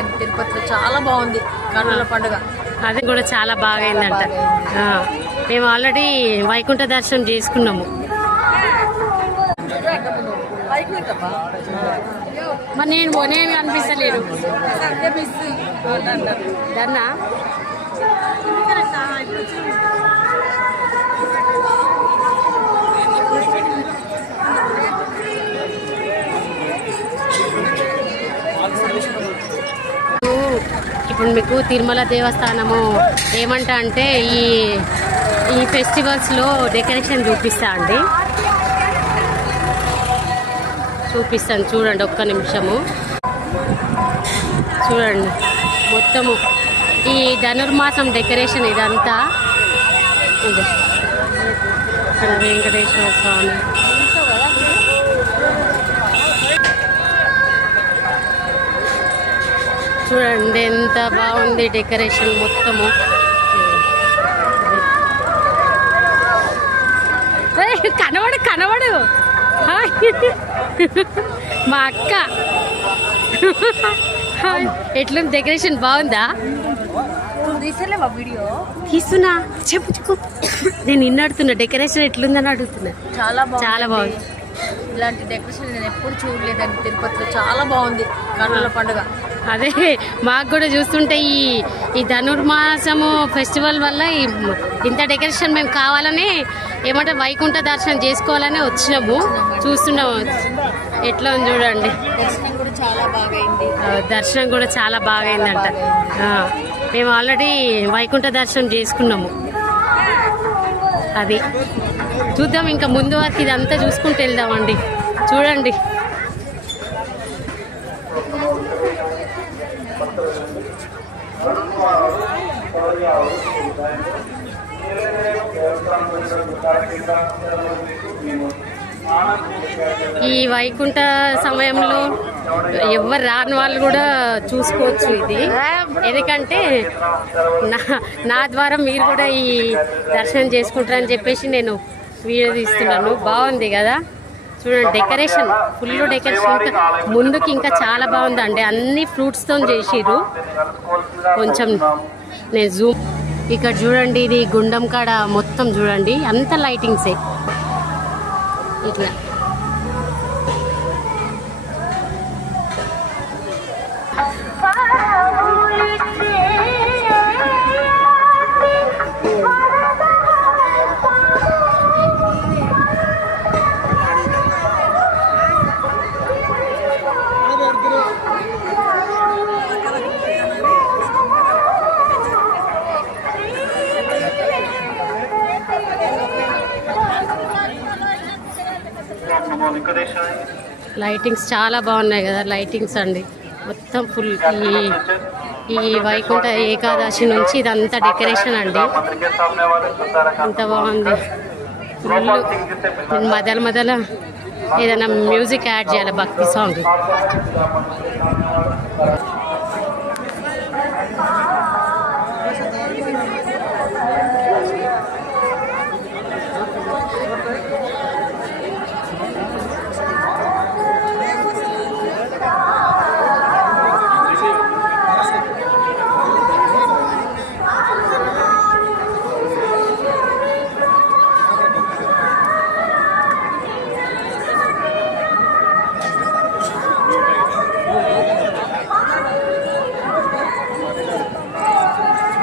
చూడలేదండి తిరుపతిలో. చాలా బాగుంది కన్నుల పండుగ. అది కూడా చాలా బాగైందంట. మేము ఆల్రెడీ వైకుంఠ దర్శనం చేసుకున్నాము. మరి నేను కొనేమి అనిపిస్తలేదు. దన్నా ఇప్పుడు మీకు తిరుమల దేవస్థానము ఏమంటా అంటే ఈ ఫెస్టివల్స్లో డెకరేషన్ చూపిస్తాను చూడండి. ఒక్క నిమిషము చూడండి. మొత్తము ఈ ధనుర్మాసం డెకరేషన్ ఇదంతా. ఇక్కడ వెంకటేశ్వర స్వామి చూడండి ఎంత బాగుంది డెకరేషన్ మొత్తము. కనబడు మా అక్క. ఎట్లుంది డెకరేషన్? బాగుందా? వీడియో తీస్తున్నా. చెప్పు. నేను అడుగుతున్నా డెకరేషన్ ఎట్లుందని అడుగుతున్నా. చాలా బాగుంది. ఇలాంటి డెకరేషన్ నేను ఎప్పుడు చూడలేదండి తిరుపతిలో. చాలా బాగుంది కన్నుల పండుగ. అదే మాకు కూడా చూస్తుంటే ఈ ధనుర్మాసము ఫెస్టివల్ వల్ల ఇంత డెకరేషన్ మేము కావాలని ఏమంటే వైకుంఠ దర్శనం చేసుకోవాలని వచ్చినాము. చూస్తున్నాము ఎట్లా ఉంది చూడండి. దర్శనం కూడా చాలా బాగైందంట. మేము ఆల్రెడీ వైకుంఠ దర్శనం చేసుకున్నాము. అది చూద్దాం ఇంకా ముందు వరకు ఇదంతా చూసుకుంటూ వెళ్దామండి. చూడండి ఈ వైకుంఠ సమయంలో ఎవరు రాని వాళ్ళు కూడా చూసుకోవచ్చు ఇది. ఎందుకంటే నా ద్వారా మీరు కూడా ఈ దర్శనం చేసుకుంటారని చెప్పేసి నేను వీడియో తీస్తున్నాను. బాగుంది కదా చూడండి. Decoration full decoration. ఇంకా ముందుకి ఇంకా చాలా బాగుందండి. అన్ని ఫ్రూట్స్తో చేసిర్రు. కొంచెం నేను జూమ్ ఇక్కడ చూడండి. ఇది గుండం కాడ మొత్తం చూడండి అంత లైటింగ్సే ఇట్లా. లైటింగ్స్ చాలా బాగున్నాయి కదా. లైటింగ్స్ అండి మొత్తం ఫుల్. ఈ వైకుంఠ ఏకాదశి నుంచి ఇదంతా డెకరేషన్ అండి. ఎంత బాగుంది ఫుల్. మొదల ఏదైనా మ్యూజిక్ యాడ్ చేయాలి, భక్తి సాంగ్.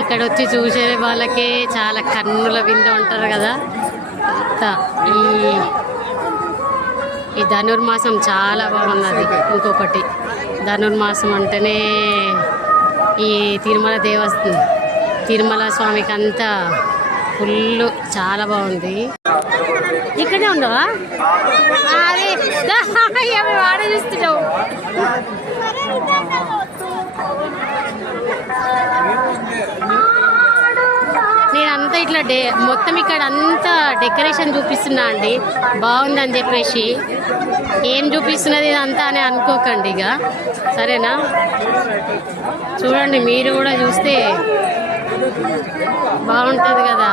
ఇక్కడ వచ్చి చూసే వాళ్ళకే చాలా కన్నుల విందు ఉంటారు కదా. ఈ ధనుర్మాసం చాలా బాగున్నది. ఇంకొకటి ధనుర్మాసం అంటేనే ఈ తిరుమల స్వామికి అంతా ఫుల్ చాలా బాగుంది. ఇక్కడే ఉండవా? అదే వాడ చూస్తున్నావు. నేనంతా ఇట్లా మొత్తం ఇక్కడ అంతా డెకరేషన్ చూపిస్తున్నా అండి, బాగుందని చెప్పేసి. ఏం చూపిస్తున్నది ఇదంతా అని అనుకోకండి ఇక, సరేనా? చూడండి, మీరు కూడా చూస్తే బాగుంటుంది కదా.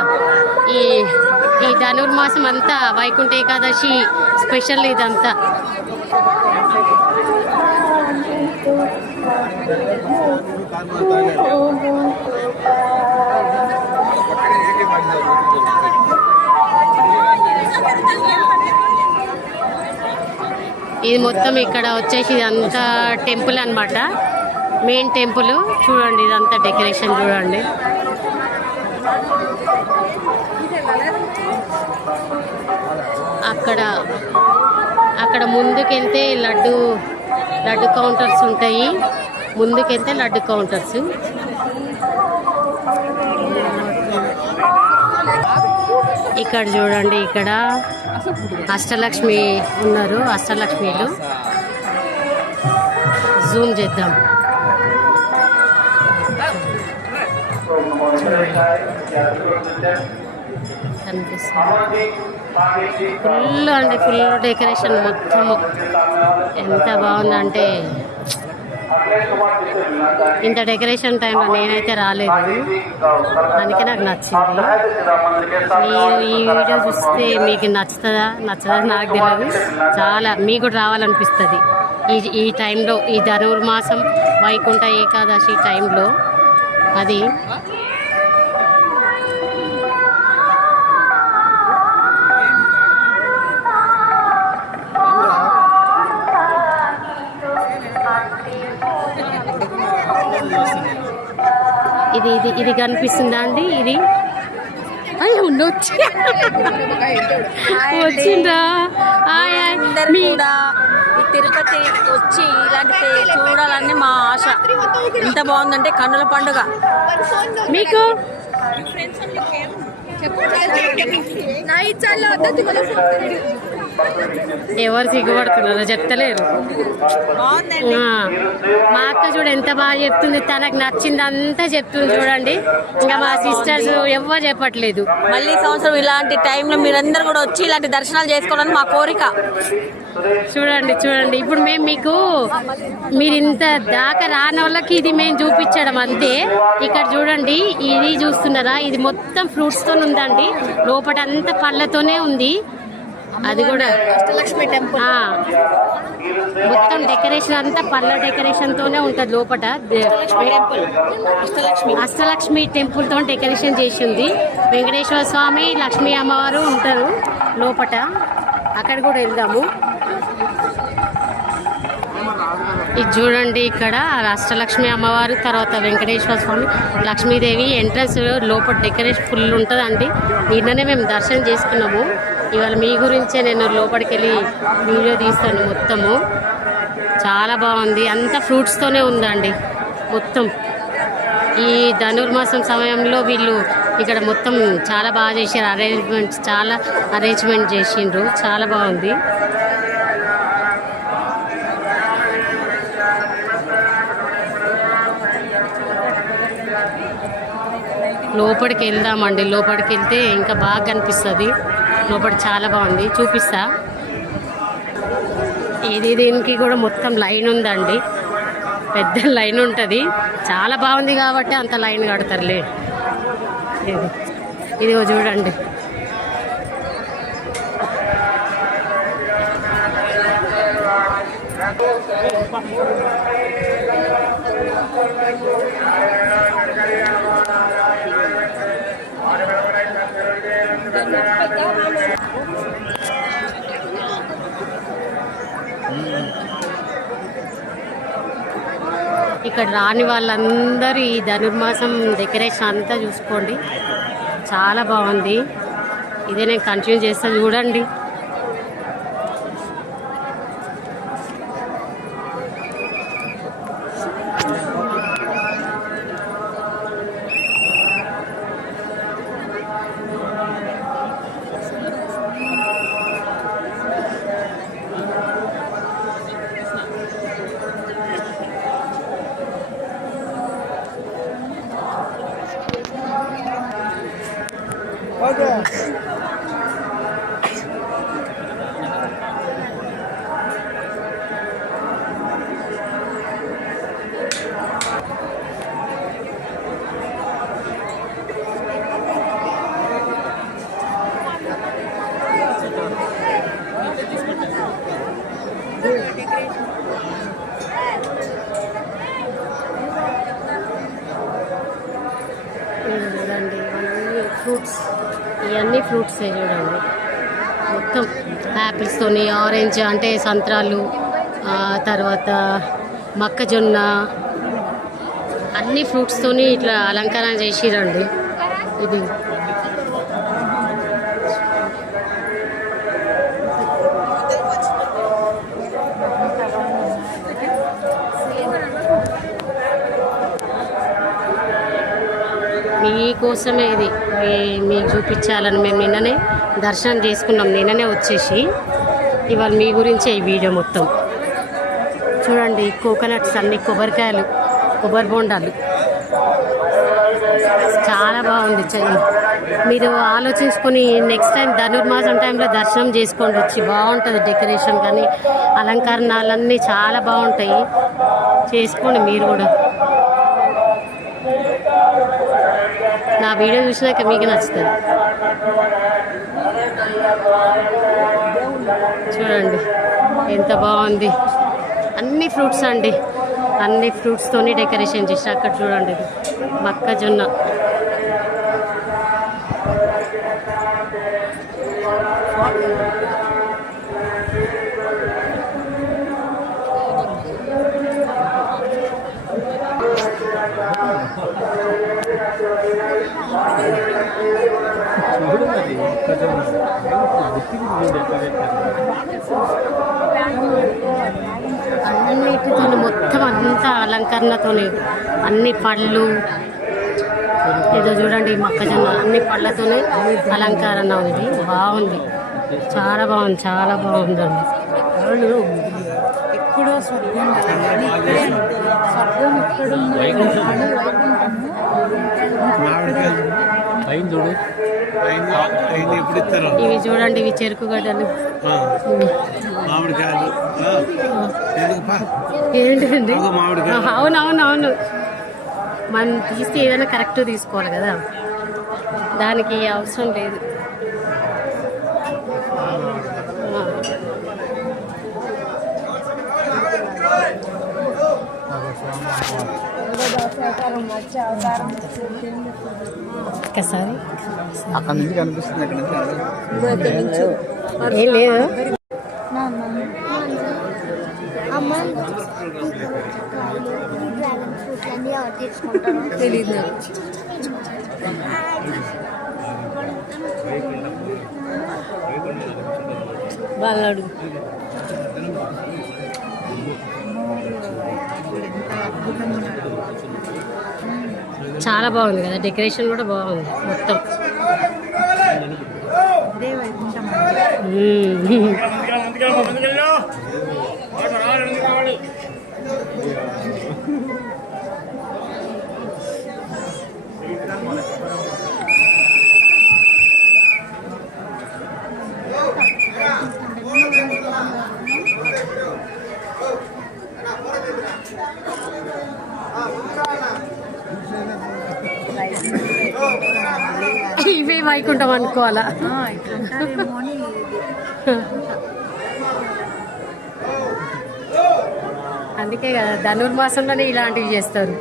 ఈ ధనుర్మాసం అంతా వైకుంఠ ఏకాదశి స్పెషల్ ఇదంతా. ఇది మొత్తం ఇక్కడ వచ్చేసి ఇదంతా టెంపుల్ అన్నమాట, మెయిన్ టెంపుల్. చూడండి ఇదంతా డెకరేషన్ చూడండి. అక్కడ ముందుకెళ్తే లడ్డు కౌంటర్స్ ఉంటాయి. ముందుకెళ్తే లడ్డు కౌంటర్స్. ఇక్కడ చూడండి, ఇక్కడ అష్టలక్ష్మి ఉన్నారు, అష్టలక్ష్మిలు. జూమ్ చేద్దాం. కనిపిస్తుంది ఫుల్ అంటే ఫుల్ డెకరేషన్ మొత్తం. ఎంత బాగుందంటే ఇంత డెకరేషన్ టైంలో నేనైతే రాలేదు, అందుకే నాకు నచ్చింది. మీరు ఈ వీడియో చూస్తే మీకు నచ్చదా నాకు తెలియదు. చాలా మీకు కూడా రావాలనిపిస్తుంది ఈ టైంలో, ఈ ధనుర్మాసం వైకుంఠ ఏకాదశి టైంలో. అది ఇది కనిపిస్తుందా అండి? ఇది వచ్చిందా? తిరుపతి వచ్చి ఇలాంటి చూడాలని మా ఆశ. ఎంత బాగుందంటే కన్నుల పండుగ. మీకు ఎవరు సిగ్గుపడుతున్నారో చెప్తలేరు. మా అక్క చూడ ఎంత బాగా చెప్తుంది, తనకు నచ్చింది అంతా చెప్తుంది చూడండి. ఇంకా మా సిస్టర్స్ ఎవరు చెప్పట్లేదు. మళ్ళీ సంవత్సరం ఇలాంటి టైంలో మీరందరూ కూడా వచ్చి ఇలాంటి దర్శనాలు చేసుకోవాలని మా కోరిక. చూడండి ఇప్పుడు మేము మీరు ఇంత దాకా రాని వాళ్ళకి ఇది మేము చూపించడం అంతే. ఇక్కడ చూడండి, ఇది చూస్తున్నారా, ఇది మొత్తం ఫ్రూట్స్ తో ఉందండి. లోపల అంతా పళ్ళతోనే ఉంది. అది కూడా అష్టలక్ష్మి టెంపుల్. మొత్తం డెకరేషన్ అంతా పళ్ళ డెకరేషన్ తోనే ఉంటది లోపల. అష్టలక్ష్మి టెంపుల్ తో డెకరేషన్ చేసింది. వెంకటేశ్వర స్వామి, లక్ష్మీ అమ్మవారు ఉంటారు లోపల. అక్కడ కూడా వెళ్దాము. ఇది చూడండి, ఇక్కడ అష్టలక్ష్మి అమ్మవారు, తర్వాత వెంకటేశ్వర స్వామి, లక్ష్మీదేవి ఎంట్రన్స్ లోపల డెకరేషన్ ఫుల్ ఉంటుందండి. నిన్ననే మేము దర్శనం చేసుకున్నాము. ఇవాళ మీ గురించే నేను లోపలికి వెళ్ళి వీడియో తీస్తాను. మొత్తము చాలా బాగుంది, అంతా ఫ్రూట్స్తోనే ఉందండి మొత్తం. ఈ ధనుర్మాసం సమయంలో వీళ్ళు ఇక్కడ మొత్తం చాలా బాగా చేశారు. అరేంజ్మెంట్ చేసిండ్రు, చాలా బాగుంది. లోపలికి వెళ్దామండి. లోపలికి వెళ్తే ఇంకా బాగా కనిపిస్తుంది. లోపల చాలా బాగుంది, చూపిస్తా. దీనికి కూడా మొత్తం లైన్ ఉందండి, పెద్ద లైన్ ఉంటుంది. చాలా బాగుంది కాబట్టి అంత లైన్ కడతారులే. ఇదిగో చూడండి, ఇక్కడ రాని వాళ్ళందరూ ఈ ధనుర్మాసం డెకరేషన్ అంతా చూసుకోండి, చాలా బాగుంది. ఇదే నేను కంటిన్యూ చేస్తా, చూడండి. ఫ్రూట్స్, ఇవన్నీ ఫ్రూట్సే చూడండి. మొత్తం యాపిల్స్తోని, ఆరెంజ్ అంటే సంత్రాలు, తర్వాత మొక్కజొన్న, అన్ని ఫ్రూట్స్తోని ఇట్లా అలంకరణ చేసిరండి. ఇది మీకోసమే, ఇది మీకు చూపించాలని మేము నిన్ననే దర్శనం చేసుకున్నాం. నిన్ననే వచ్చేసి ఇవాళ మీ గురించే ఈ వీడియో మొత్తం చూడండి. కోకోనట్స్ అన్ని, కొబ్బరికాయలు, కొబ్బరి బొండాలు, చాలా బాగుంది. మీరు ఆలోచించుకొని నెక్స్ట్ టైం ధనుర్మాసం టైంలో దర్శనం చేసుకోండి, వచ్చి బాగుంటుంది. డెకరేషన్ కానీ అలంకరణలన్నీ చాలా బాగుంటాయి, చేసుకోండి మీరు కూడా. నా వీడియో చూసినాక మీకు నచ్చుతుంది. చూడండి ఎంత బాగుంది. అన్ని ఫ్రూట్స్ అండి, అన్ని ఫ్రూట్స్తోని డెకరేషన్ చేసి. అక్కడ చూడండి మొక్కజొన్న, అన్నిటితో మొత్తం అంతా అలంకరణతోని, అన్ని పళ్ళు, ఏదో చూడండి మొక్కజొన్న, అన్ని పళ్ళతోనే అలంకరణ. ఇది బాగుంది, చాలా బాగుంది, చాలా బాగుందండి. ఎక్కడో స్వర్గం ఇవి చూడండి, ఇవి చెరుకు గడ్డలు, ఏంటండి? అవునవునవును, మనం తీస్తే ఏదైనా కరెక్ట్ తీసుకోవాలి కదా, దానికి అవసరం లేదు. ఒక్కసారి అక్కడ నుంచి కనిపిస్తుంది, అక్కడ నుంచి ఏం లేదు. తెలీదు. వాళ్ళు అడుగు. చాలా బాగుంది కదా, డెకరేషన్ కూడా బాగుంది మొత్తం. ఇవే వైకుంఠం అనుకోవాలా? అందుకే కదా ధనుర్మాసంలోనే ఇలాంటివి చేస్తారు.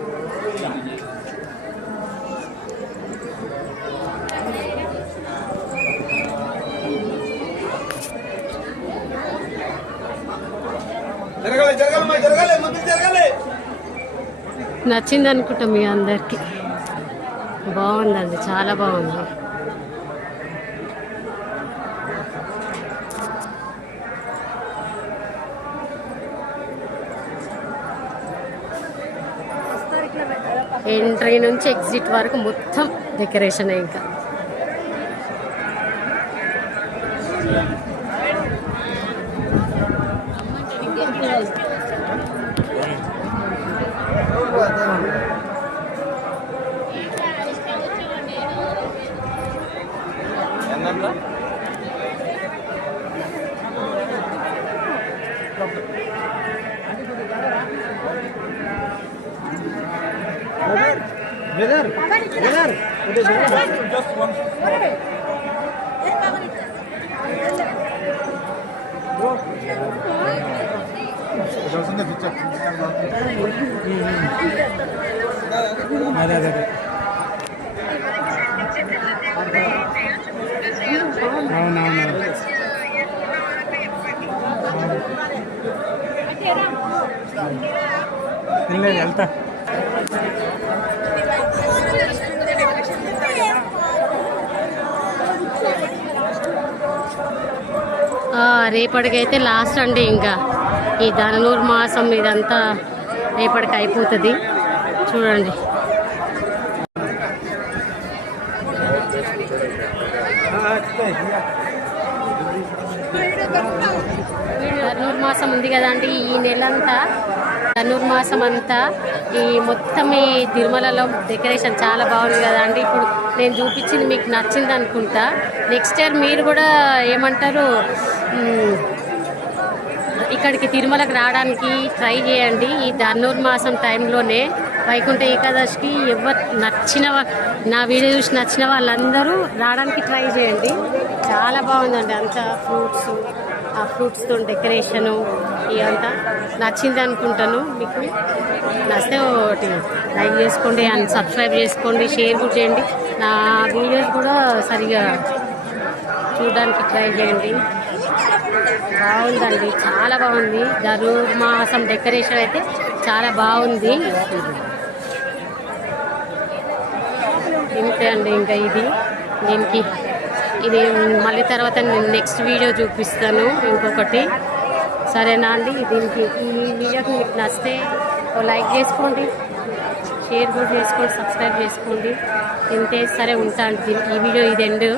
నచ్చింది అనుకుంటా మీ అందరికి. బాగుందండి, చాలా బాగుంది. ఎంట్రీ నుంచి ఎగ్జిట్ వరకు మొత్తం డెకరేషన్. ఇంకా అదే అవునవును. వెళ్తా. రేపటికైతే లాస్ట్ అండి. ఇంకా ఈ ధనుర్మాసం ఇదంతా రేపటికి అయిపోతుంది. చూడండి, ధనుర్మాసం ఉంది కదండి. ఈ నెలంతా ధనుర్మాసం అంతా ఈ మొత్తం ఈ తిరుమలలో డెకరేషన్ చాలా బాగుంది కదండి. ఇప్పుడు నేను చూపించింది మీకు నచ్చింది అనుకుంటా. నెక్స్ట్ ఇయర్ మీరు కూడా ఏమంటారు, ఇక్కడికి తిరుమలకు రావడానికి ట్రై చేయండి. ఈ ధనుర్మాసం టైంలోనే వైకుంఠ ఏకాదశికి ఎవరు నా వీడియో చూసి నచ్చిన వాళ్ళందరూ రావడానికి ట్రై చేయండి. చాలా బాగుందండి. అంతా ఆ ఫ్రూట్స్తో డెకరేషను ఇదంతా నచ్చింది అనుకుంటాను. మీకు నచ్చితే ఒకటి లైక్ చేసుకోండి అండ్ సబ్స్క్రైబ్ చేసుకోండి, షేర్ కూడా చేయండి. నా వీడియోస్ కూడా సరిగా చూడడానికి ట్రై చేయండి. బాగుందండి, చాలా బాగుంది. ధనుర్మాసం డెకరేషన్ అయితే చాలా బాగుంది. ఇంతే అండి. ఇంకా ఇది మళ్ళీ తర్వాత నేను నెక్స్ట్ వీడియో చూపిస్తాను ఇంకొకటి. సరేనా అండి? ఈ వీడియోకి మీకు నచ్చితే లైక్ చేసుకోండి, షేర్ కూడా చేసుకోండి, సబ్స్క్రైబ్ చేసుకోండి. ఇంతే. సరే, ఉంటా అండి. ఈ వీడియో ఇది ఎండ్.